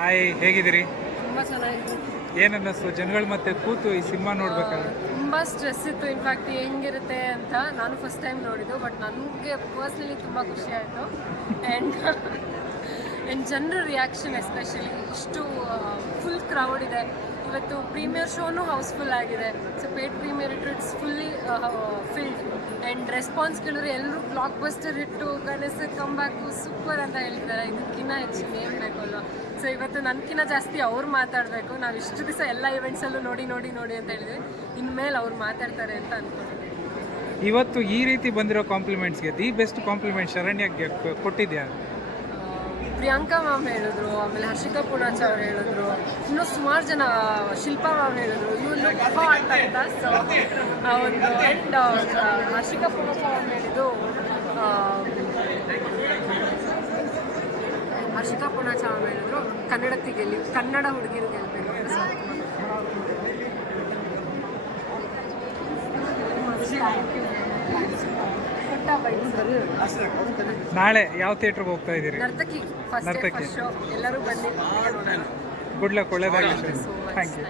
Hi ಹೇಗಿದ್ದೀರಿ? ತುಂಬ ಚೆನ್ನಾಗಿತ್ತು ಏನ್ ಅನ್ನಿಸ್ತು ಜನಗಳ ಮತ್ತೆ ಕೂತು ಈ ಸಿನಿಮಾ ನೋಡ್ಬೇಕಾದ್ರೆ? ತುಂಬ ಸ್ಟ್ರೆಸ್ ಇತ್ತು. ಇನ್ಫ್ಯಾಕ್ಟ್ ಹೆಂಗಿರುತ್ತೆ ಅಂತ ನಾನು ಫಸ್ಟ್ ಟೈಮ್ ನೋಡಿದ್ದು ಬಟ್ ನನಗೆ ಪರ್ಸ್ನಲಿ ತುಂಬ ಖುಷಿ ಆಯಿತು. ಆ್ಯಂಡ್ ಆ್ಯಂಡ್ ಜನರ ರಿಯಾಕ್ಷನ್ ಎಸ್ಪೆಷಲಿ ಇಷ್ಟು ಫುಲ್ ಕ್ರೌಡ್ ಇದೆ. ಇವತ್ತು ಪ್ರೀಮಿಯರ್ ಶೋನು ಹೌಸ್ಫುಲ್ ಆಗಿದೆ. ಸೊ ಪೇಟ್ ಪ್ರೀಮಿಯರ್ ಇಟ್ಟು it's fully filled and response ಕೇಳಿದ್ರೆ ಎಲ್ಲರೂ ಬ್ಲಾಕ್ ಬಸ್ಟರ್ ಇಟ್ಟು ಗಣೇಶ ಕಂಬ್ಯಾಕು ಸೂಪರ್ ಅಂತ ಹೇಳ್ತಾರೆ. ಇದಕ್ಕಿನ್ನ ಹೆಚ್ಚಿನ ಏನು ಬೇಕು ಅಲ್ವಾ ಸೊ ಇವತ್ತು ನನಗಿನ್ನ ಜಾಸ್ತಿ ಅವ್ರು ಮಾತಾಡಬೇಕು. ನಾವು ಇಷ್ಟು ದಿವಸ ಎಲ್ಲ ಇವೆಂಟ್ಸಲ್ಲೂ ನೋಡಿ ನೋಡಿ ನೋಡಿ ಅಂತ ಹೇಳಿದ್ವಿ. ಇನ್ಮೇಲೆ ಅವ್ರು ಮಾತಾಡ್ತಾರೆ ಅಂತ ಅನ್ಕೊಂಡಿದ್ದೀನಿ. ಇವತ್ತು ಈ ರೀತಿ ಬಂದಿರೋ ಕಾಂಪ್ಲಿಮೆಂಟ್ಸ್ಗೆ ದಿ ಬೆಸ್ಟ್ ಕಾಂಪ್ಲಿಮೆಂಟ್ ಶರಣ್ಯಗೆ ಕೊಟ್ಟಿದ್ಯಾ? ಪ್ರಿಯಾಂಕಾ ಮ್ಯಾಮ್ ಹೇಳಿದ್ರು ಆಮೇಲೆ ಹರ್ಷಿಕಾ ಪೂಣಾಚ ಅವ್ರು ಹೇಳಿದ್ರು. ಇನ್ನೂ ಸುಮಾರು ಜನ ಶಿಲ್ಪಾ ಮ್ಯಾಮ್ ಹೇಳಿದ್ರು. ಇವ್ರು ಅಂತ ಸೊ ಆ ಒಂದು ಹರ್ಷಿಕಾ ಪೂಣಾಚ ಅವ್ರು ಹೇಳಿದ್ದು ಹರ್ಷಿಕಾ ಪೂಣಾಚ ಮ್ಯಾಮ್ ಹೇಳಿದ್ರು. ಕನ್ನಡಕ್ಕೆ ಗೆಲ್ಲಿ ಕನ್ನಡ ಹುಡುಗಿರು ಗೆಲ್ಲಬೇಕು ನಾಳೆ ಯಾವ ಥಿಯೇಟ್ರಿಗೆ ಹೋಗ್ತಾ ಇದ್ದೀರಿ? ನರ್ತಕಿ ಫಸ್ಟ್ ನರ್ತಕಿ. ಎಲ್ಲರೂ ಬನ್ನಿ. Good luck much. Thank you.